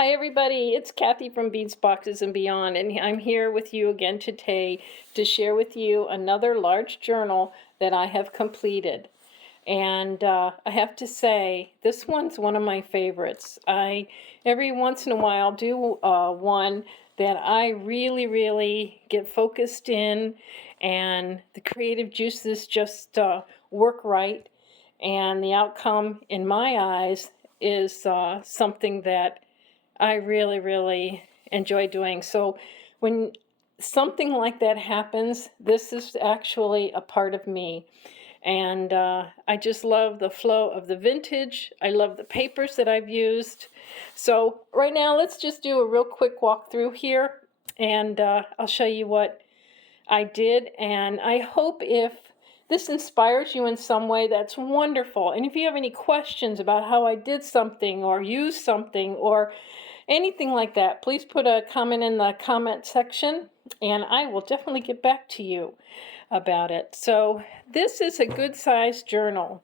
Hi everybody, it's Kathy from Beads, Boxes, and Beyond, and I'm here with you again today to share with you another large journal that I have completed. And I have to say, this one's one of my favorites. I every once in a while do one that I really get focused in, and the creative juices just work right, and the outcome in my eyes is something that I really enjoy doing. So when something like that happens, this is actually a part of me. And I just love the flow of the vintage. I love the papers that I've used. So right now, let's just do a real quick walkthrough here, and I'll show you what I did. And I hope if this inspires you in some way, that's wonderful. And if you have any questions about how I did something or used something or anything like that, please put a comment in the comment section, and I will definitely get back to you about it. So this is a good sized journal,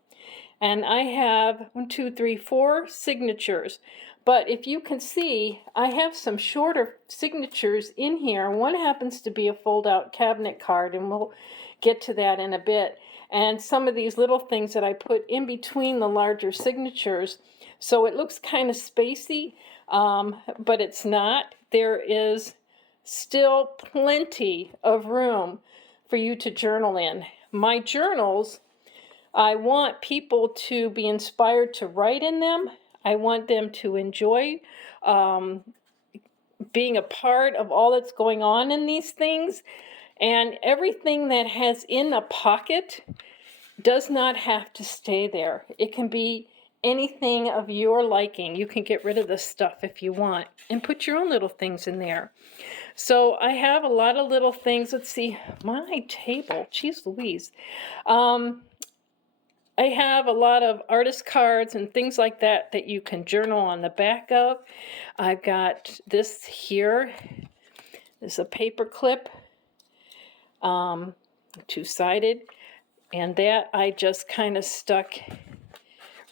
and I have 4 signatures. But if you can see, I have some shorter signatures in here. One happens to be a fold-out cabinet card, and we'll get to that in a bit. And some of these little things that I put in between the larger signatures, so it looks kind of spacey, but it's not. There is still plenty of room for you to journal in. My journals, I want people to be inspired to write in them. I want them to enjoy being a part of all that's going on in these things. And everything that has in a pocket does not have to stay there. It can be anything of your liking. You can get rid of this stuff if you want and put your own little things in there. So I have a lot of little things. Let's see, my table, geez Louise. I have a lot of artist cards and things like that that you can journal on the back of. I've got this here. This is a paper clip, two-sided, and that I just kind of stuck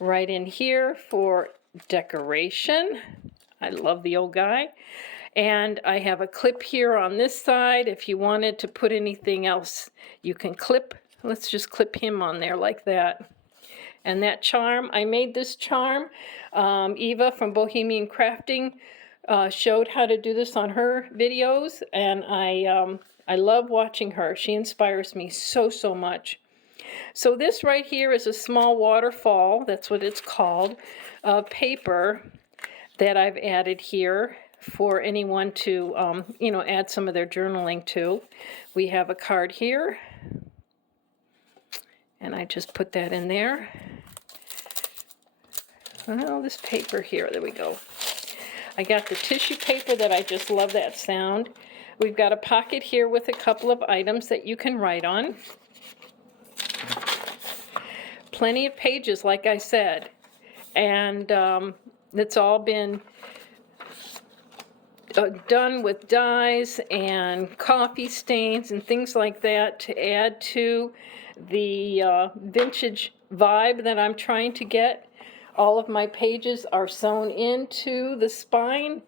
right in here for decoration. I love the old guy. And I have a clip here on this side. If you wanted to put anything else, you can clip. Let's just clip him on there like that. And that charm, I made this charm. Eva from Bohemian Crafting showed how to do this on her videos, and I love watching her. She inspires me so much. So this right here is a small waterfall, that's what it's called, of paper that I've added here for anyone to, add some of their journaling to. We have a card here, and I just put that in there. Well, this paper here, there we go. I got the tissue paper that I just love that sound. We've got a pocket here with a couple of items that you can write on. Plenty of pages, like I said, and it's all been done with dyes and coffee stains and things like that to add to the vintage vibe that I'm trying to get. All of my pages are sewn into the spine,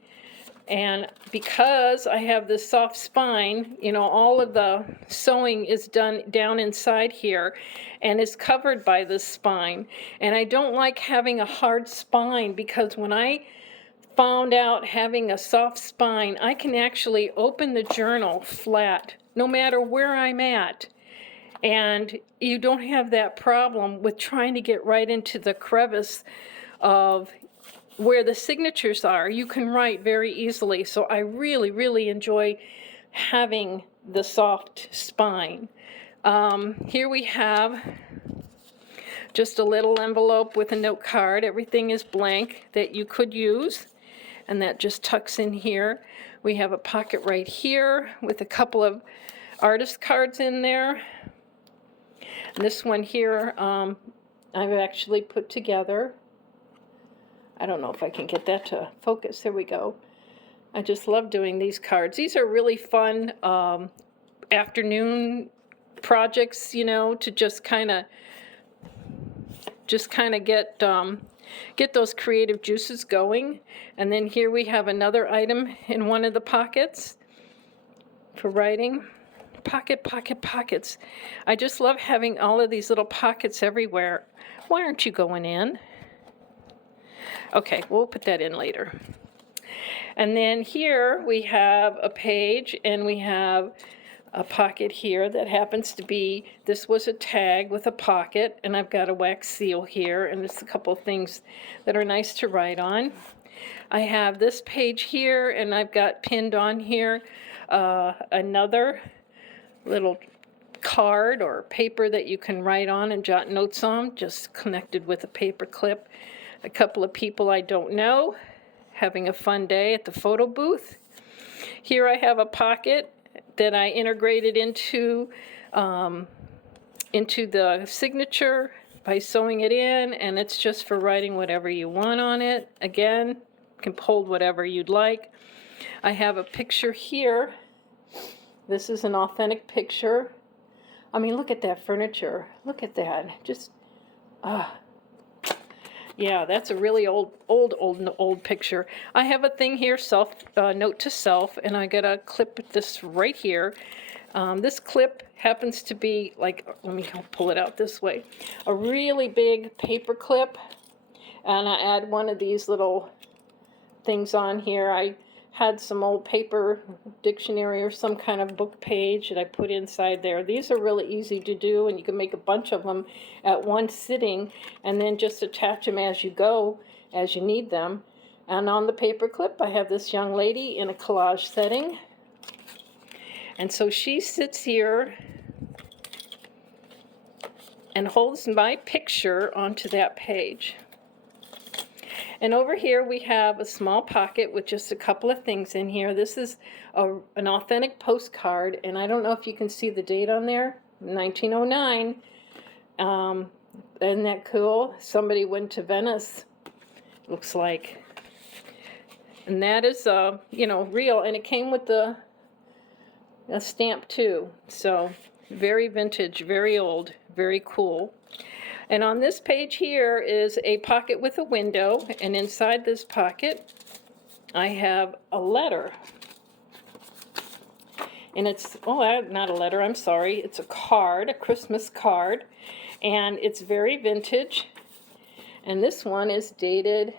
and because I have this soft spine, all of the sewing is done down inside here and is covered by this spine. And I don't like having a hard spine, because when I found out having a soft spine, I can actually open the journal flat no matter where I'm at. And you don't have that problem with trying to get right into the crevice of where the signatures are. You can write very easily. So I really enjoy having the soft spine. Here we have just a little envelope with a note card. Everything is blank that you could use, and that just tucks in here. We have a pocket right here with a couple of artist cards in there. This one here, I've actually put together. I don't know if I can get that to focus. There we go. I just love doing these cards. These are really fun afternoon projects, to just kind of get get those creative juices going. And then here we have another item in one of the pockets for writing. Pocket, pocket, pockets. I just love having all of these little pockets everywhere. Why aren't you going in? Okay, we'll put that in later. And then here we have a page, and we have a pocket here that happens to be, this was a tag with a pocket, and I've got a wax seal here, and there's a couple of things that are nice to write on. I have this page here, and I've got pinned on here another little card or paper that you can write on and jot notes on, just connected with a paper clip. A couple of people I don't know having a fun day at the photo booth. Here I have a pocket that I integrated into the signature by sewing it in, and it's just for writing whatever you want on it. Again, you can hold whatever you'd like. I have a picture here. This is an authentic picture. I mean, look at that furniture. Look at that. Just, yeah, that's a really old picture. I have a thing here, note to self, and I got to clip this right here. This clip happens to be like, let me pull it out this way, a really big paper clip, and I add one of these little things on here. I had some old paper dictionary or some kind of book page that I put inside there. These are really easy to do, and you can make a bunch of them at one sitting and then just attach them as you go, as you need them. And on the paper clip, I have this young lady in a collage setting. And so she sits here and holds my picture onto that page. And over here we have a small pocket with just a couple of things in here. This is an authentic postcard, and I don't know if you can see the date on there, 1909. Isn't that cool? Somebody went to Venice, looks like. And that is, real, and it came with a stamp too. So very vintage, very old, very cool. And on this page here is a pocket with a window, and inside this pocket I have a letter. And it's, not a letter, I'm sorry, it's a card, a Christmas card, and it's very vintage. And this one is dated,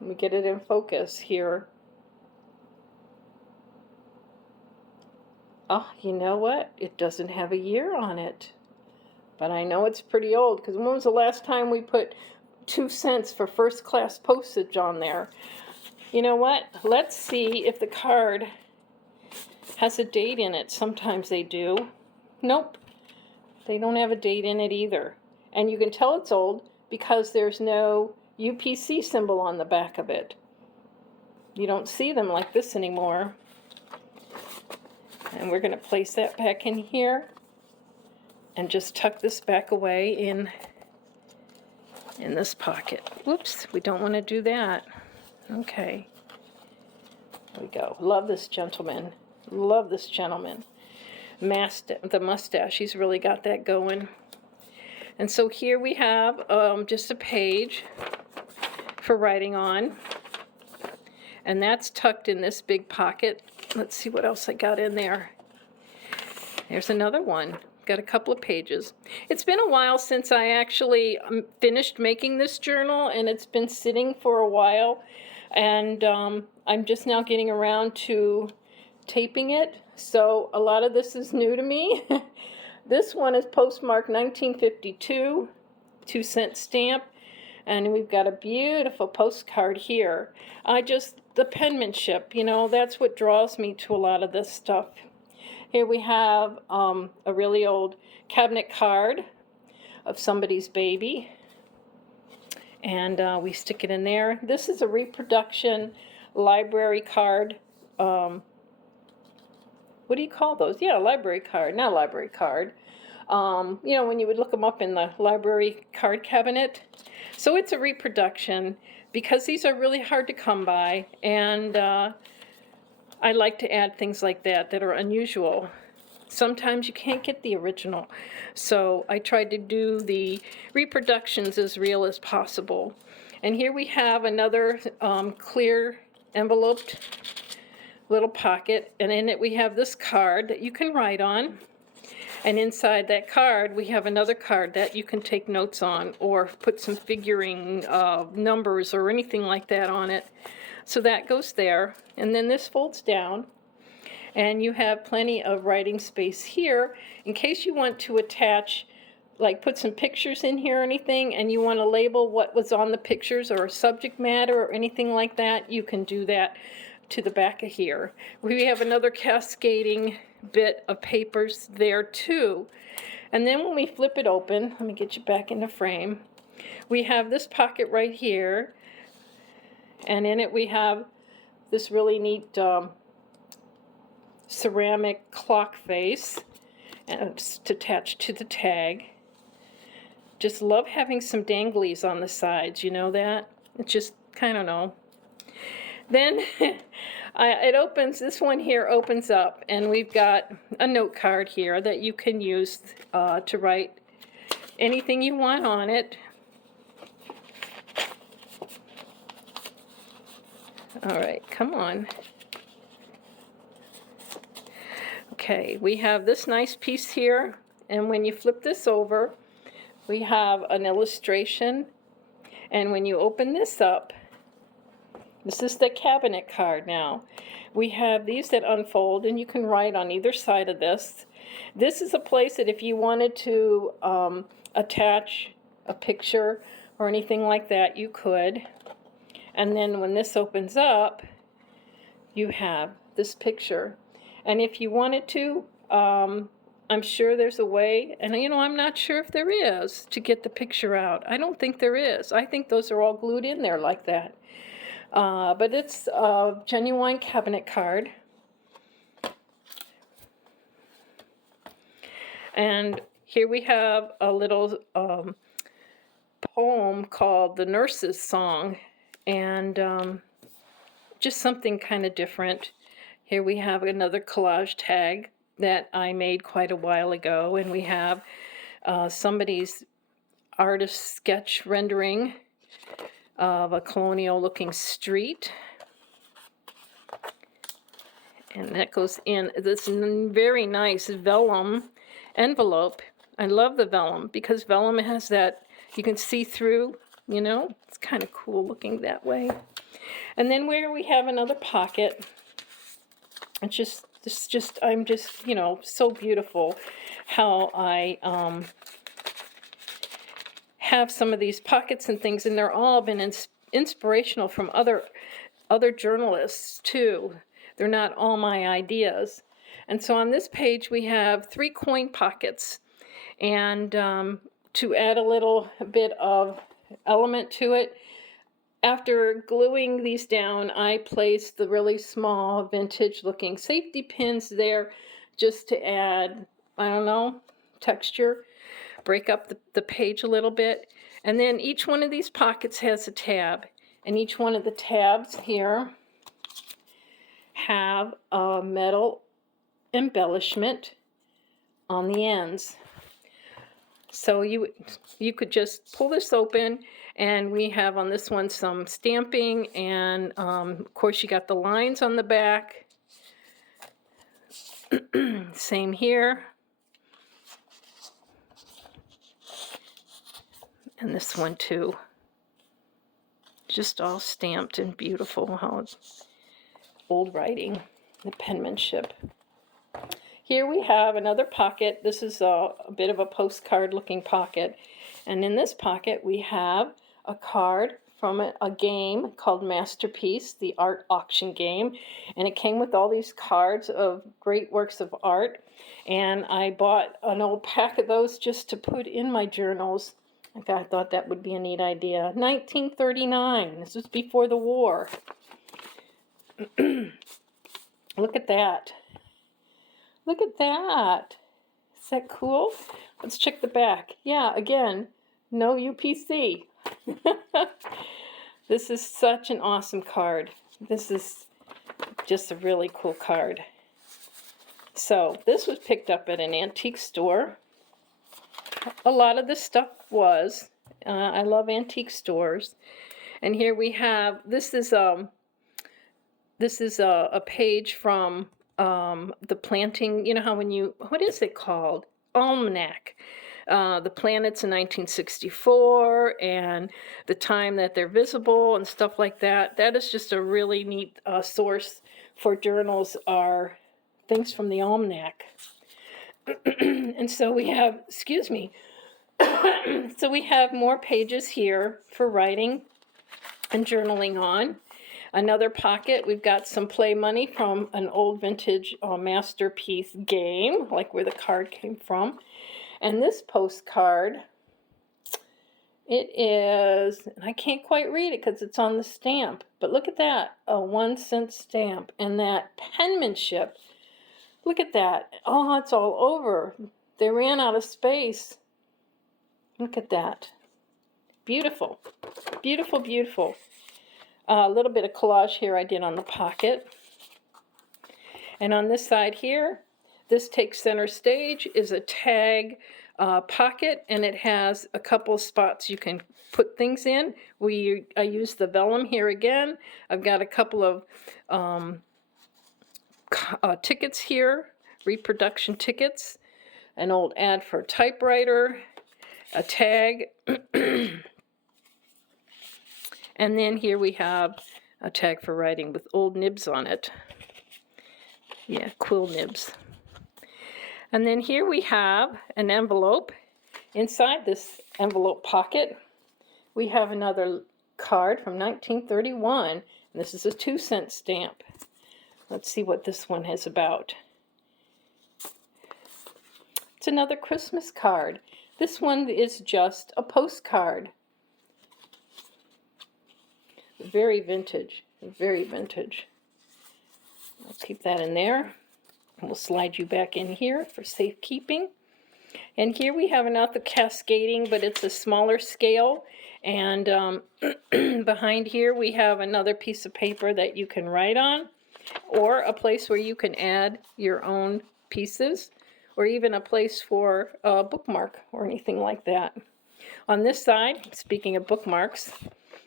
let me get it in focus here. Oh, you know what? It doesn't have a year on it. But I know it's pretty old, because when was the last time we put 2 cents for first class postage on there? You know what? Let's see if the card has a date in it. Sometimes they do. Nope. They don't have a date in it either. And you can tell it's old because there's no UPC symbol on the back of it. You don't see them like this anymore. And we're going to place that back in here. And just tuck this back away in this pocket. Whoops, we don't want to do that. Okay. There we go. Love this gentleman. Love this gentleman. The mustache, he's really got that going. And so here we have just a page for writing on. And that's tucked in this big pocket. Let's see what else I got in there. There's another one. Got a couple of pages. It's been a while since I actually finished making this journal, and it's been sitting for a while, and I'm just now getting around to taping it, so a lot of this is new to me. This one is postmarked 1952, 2-cent stamp, and we've got a beautiful postcard here. The penmanship, that's what draws me to a lot of this stuff. Here we have a really old cabinet card of somebody's baby, and we stick it in there. This is a reproduction library card. What do you call those? Yeah, library card, not library card. When you would look them up in the library card cabinet. So it's a reproduction because these are really hard to come by, and I like to add things like that are unusual. sometimes you can't get the original. So I tried to do the reproductions as real as possible. And here we have another clear enveloped little pocket, and in it we have this card that you can write on. And inside that card, we have another card that you can take notes on or put some figuring numbers or anything like that on it. So that goes there. And then this folds down. And you have plenty of writing space here in case you want to attach, like put some pictures in here or anything, and you want to label what was on the pictures or subject matter or anything like that, you can do that to the back of here. We have another cascading bit of papers there too. And then when we flip it open, let me get you back in the frame, we have this pocket right here, and in it we have this really neat ceramic clock face, and it's attached to the tag. Just love having some danglies on the sides, you know that? It's just kind of know. Then it opens, this one here opens up, and we've got a note card here that you can use to write anything you want on it. All right, come on. Okay, we have this nice piece here, and when you flip this over, we have an illustration, and when you open this up, this is the cabinet card now. We have these that unfold, and you can write on either side of this. This is a place that if you wanted to attach a picture or anything like that, you could. And then when this opens up, you have this picture. And if you wanted to, I'm sure there's a way, and you know, I'm not sure if there is, to get the picture out. I don't think there is. I think those are all glued in there like that. But it's a genuine cabinet card. And here we have a little poem called The Nurse's Song, and just something kind of different. Here we have another collage tag that I made quite a while ago, and we have somebody's artist sketch rendering of a colonial-looking street. And that goes in this very nice vellum envelope. I love the vellum because vellum has that, you can see through, you know, it's kind of cool looking that way. And then where we have another pocket, it's just, I'm just, you know, so beautiful how I have some of these pockets and things, and they're all been inspirational from other journalists too. They're not all my ideas. And so on this page we have 3 coin pockets, and to add a little bit of element to it, after gluing these down, I placed the really small vintage looking safety pins there just to add, I don't know, texture, break up the page a little bit. And then each one of these pockets has a tab, and each one of the tabs here have a metal embellishment on the ends. So you could just pull this open, and we have on this one some stamping, and of course you got the lines on the back. Same here. And this one too. Just all stamped and beautiful, how it's old writing, the penmanship. Here we have another pocket. This is a bit of a postcard looking pocket. And in this pocket we have a card from a game called Masterpiece, the art auction game. And it came with all these cards of great works of art. And I bought an old pack of those just to put in my journals. I thought that would be a neat idea. 1939. This was before the war. Look at that. Look at that. Is that cool? Let's check the back. Yeah, again, no UPC. This is such an awesome card. This is just a really cool card. So this was picked up at an antique store. A lot of the stuff was. I love antique stores. And here we have, this is a page from the planting, you know how when you, what is it called? Almanac. The planets in 1964 and the time that they're visible and stuff like that. That is just a really neat source for journals, are things from the Almanac. And so we have, excuse me, so we have more pages here for writing and journaling on. Another pocket, we've got some play money from an old vintage Masterpiece game, like where the card came from. And this postcard, it is, and I can't quite read it because it's on the stamp, but look at that, a 1-cent stamp. And that penmanship, look at that. Oh, it's all over. They ran out of space. Look at that. Beautiful. Beautiful, beautiful. A little bit of collage here I did on the pocket. And on this side here, this takes center stage, is a tag pocket, and it has a couple spots you can put things in. I use the vellum here again. I've got a couple of tickets here, reproduction tickets, an old ad for a typewriter, a tag, and then here we have a tag for writing with old nibs on it. Yeah, quill nibs. And then here we have an envelope. Inside this envelope pocket, we have another card from 1931. And this is a 2-cent stamp. Let's see what this one is about. It's another Christmas card. This one is just a postcard. Very vintage, very vintage. I'll keep that in there. And we'll slide you back in here for safekeeping. And here we have another cascading, but it's a smaller scale. And behind here we have another piece of paper that you can write on, or a place where you can add your own pieces, or even a place for a bookmark or anything like that. On this side, speaking of bookmarks,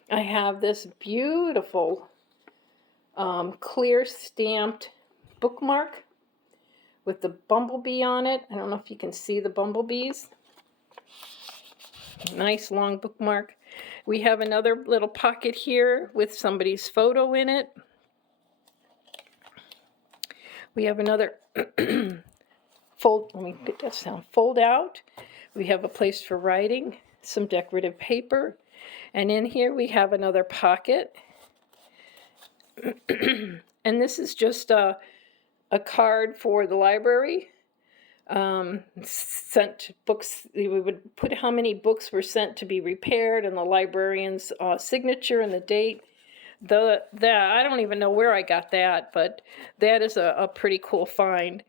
I have this beautiful clear stamped bookmark with the bumblebee on it. I don't know if you can see the bumblebees. Nice long bookmark. We have another little pocket here with somebody's photo in it. We have another fold, let me get that sound, fold out. We have a place for writing, some decorative paper. And in here we have another pocket. And this is just a card for the library. Sent books, we would put how many books were sent to be repaired and the librarian's signature and the date. That I don't even know where I got that, but that is a pretty cool find.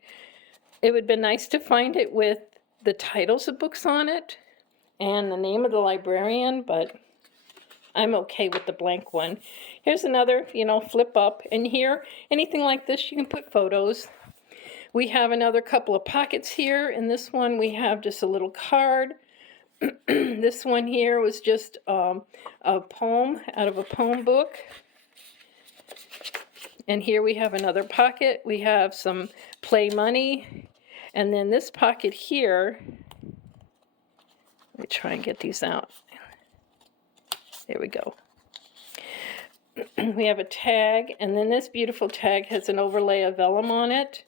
It would have been nice to find it with the titles of books on it and the name of the librarian, but I'm okay with the blank one. Here's another, flip up. And here, anything like this, you can put photos. We have another couple of pockets here. In this one, we have just a little card. This one here was just a poem out of a poem book. And here we have another pocket. We have some play money. And then this pocket here, let me try and get these out. There we go. We have a tag, and then this beautiful tag has an overlay of vellum on it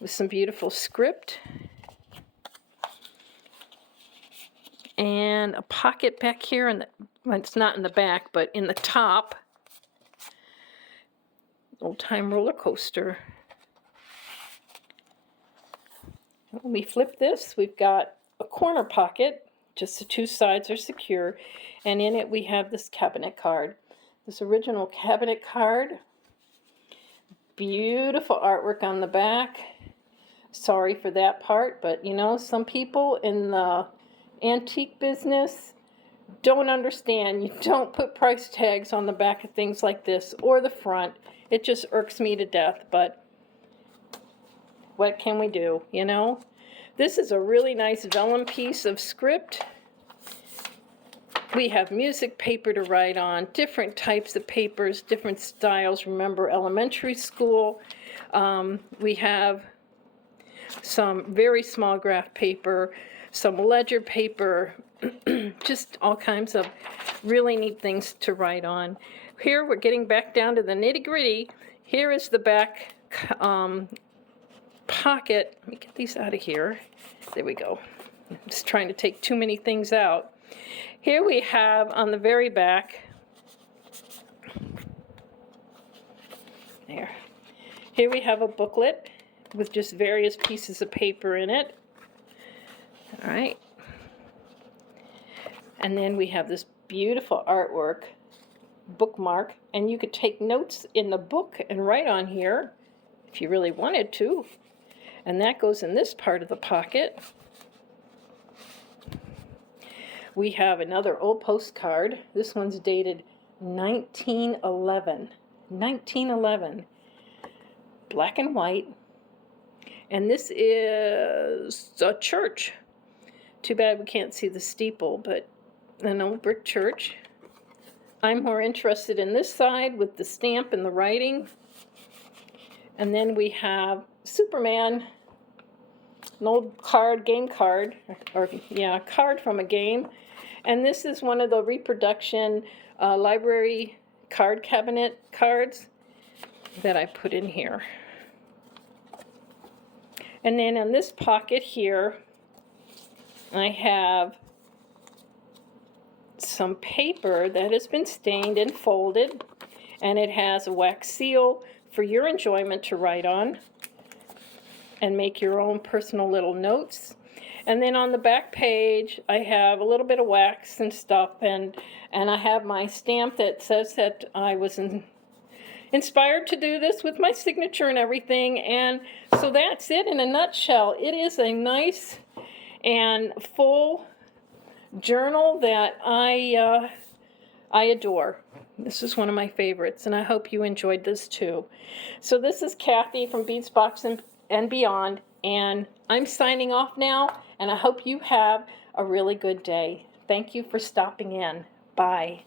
with some beautiful script. And a pocket back here, well, it's not in the back, but in the top. Old-time roller coaster. When we flip this, we've got a corner pocket. Just the two sides are secure, and in it we have this cabinet card. This original cabinet card. Beautiful artwork on the back. Sorry for that part, but some people in the antique business don't understand. You don't put price tags on the back of things like this or the front. It just irks me to death, but What can we do, you know? This is a really nice vellum piece of script. We have music paper to write on, different types of papers, different styles. Remember elementary school. We have some very small graph paper, some ledger paper, just all kinds of really neat things to write on. Here we're getting back down to the nitty-gritty. Here is the back pocket. Let me get these out of here. There we go. I'm just trying to take too many things out. Here we have on the very back, there. Here we have a booklet with just various pieces of paper in it. All right. And then we have this beautiful artwork bookmark, and you could take notes in the book and write on here if you really wanted to. And that goes in this part of the pocket. We have another old postcard. This one's dated 1911. 1911. Black and white. And this is a church. Too bad we can't see the steeple, but an old brick church. I'm more interested in this side with the stamp and the writing. And then we have Superman, an old card, game card, or yeah, a card from a game. And this is one of the reproduction library card cabinet cards that I put in here. And then in this pocket here, I have some paper that has been stained and folded, and it has a wax seal for your enjoyment to write on and make your own personal little notes. And then on the back page, I have a little bit of wax and stuff, and I have my stamp that says that I was inspired to do this with my signature and everything. And so that's it in a nutshell. It is a nice and full journal that I adore. This is one of my favorites, and I hope you enjoyed this too. So this is Kathy from Beadsbox and Beyond, and I'm signing off now, and I hope you have a really good day. Thank you for stopping in. Bye.